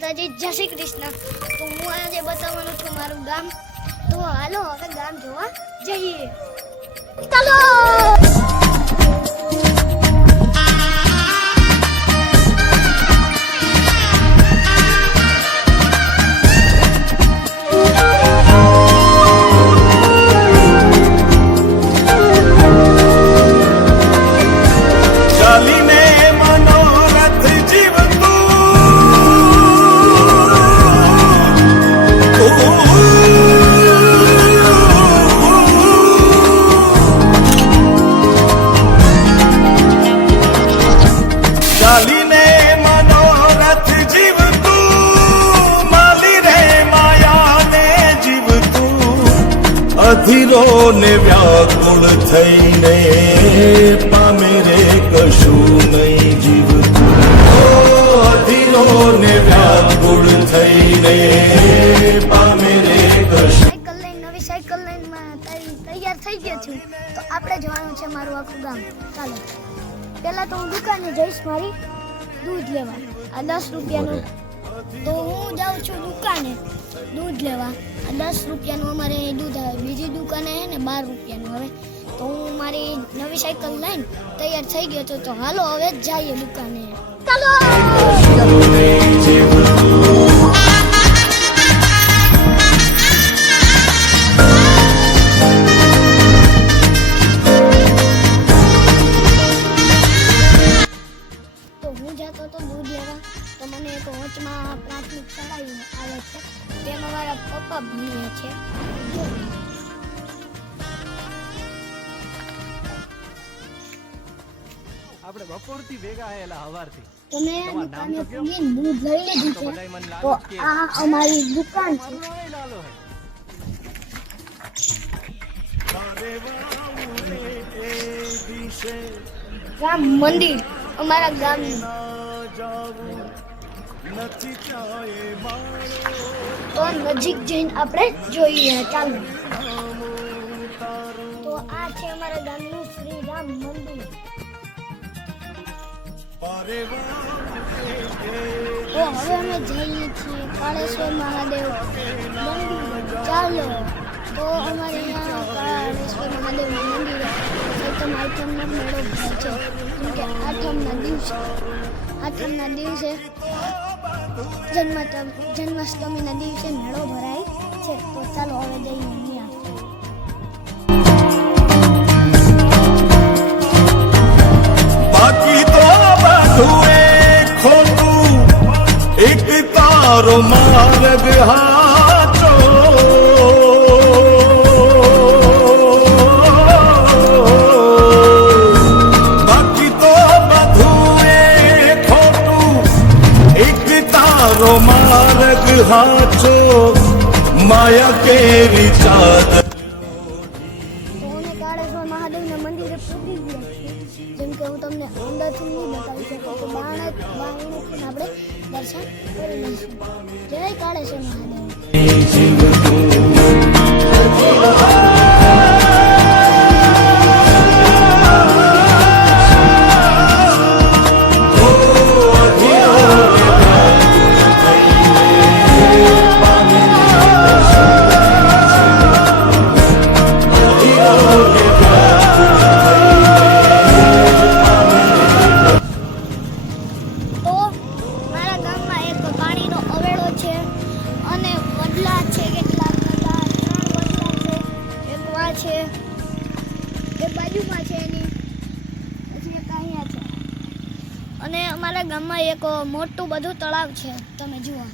માતાજી, જય શ્રી કૃષ્ણ। તો હું આજે બતાવવાનું છું મારું ગામ। તો હાલો હવે ગામ જોવા જઈએ, ચાલો। અધીરો ને વ્યાકુળ થઈને પામે રે કશું નહીં જીવતું। અધીરો ને વ્યાકુળ થઈને પામે રે કશું। નવી સાયકલ લઈને તૈયાર થઈ ગયા છું। તો આપણે જવાનું છે મારું આખું ગામ, ચાલો। પહેલા તો હું દુકાને જઈશ મારી દૂધ લેવા, આ 10 રૂપિયાનું। તો હું જાઉં છું દુકાને દૂધ લેવા, આ 10 રૂપિયાનું અમારે દૂધ આવે। બીજી દુકાને છે ને 12 રૂપિયાનું આવે। તો હું મારી નવી સાયકલ લઈને તૈયાર થઈ ગયો છું। તો હાલો હવે જઈએ દુકાને, ચાલો। તો મને એક વચમાં પ્રાથમિક શાળા આવે છે, તેમાં મારા પપ્પા ભણે છે। આપણે બપોરથી ભેગા આયેલા હવારથી તમે દુકાને પૂરીને દૂધ લઈ લીધું છે। તો આ અમારી દુકાન છે। રામ મંદિર અમારા ગામનું। તો નજીક જઈને આપણે જોઈએ, ચાલો। તો આ છે અમારા ગામનું શ્રી રામ મંદિર। તો હવે અમે જઈએ છીએ કાળેશ્વર મહાદેવ મંદિર, ચાલો। તો અમારે અહીંયા કાળેશ્વર મહાદેવ મંદિર ચૈતમ આઠમનો મેળો ભરાય છે, કેમ કે આઠમના દિવસે જન્માષ્ટમીના દિવસે મેળો ભરાય છે। તો ચાલો હવે જઈએ અહીંયા। બાકી તો બધું એ ખોટું, એક તારો માર્ગ હાચો। બાકી તો બધું એ ખોટું, એક તારો માર્ગ હાચો। માયા કેરી ચાદર મંદિરે પૂરી ગયા છે, જેમ કે હું તમને અંદરથી નહીં બતાવી શકું। તો બારણેથી આપણે દર્શન કરી લઈશું। જય કાળેશ્વર મહાદેવ। બાજુમાં છે એની પછી એક અહીંયા છે, અને અમારા ગામમાં એક મોટું બધું તળાવ છે, તમે જુઓ।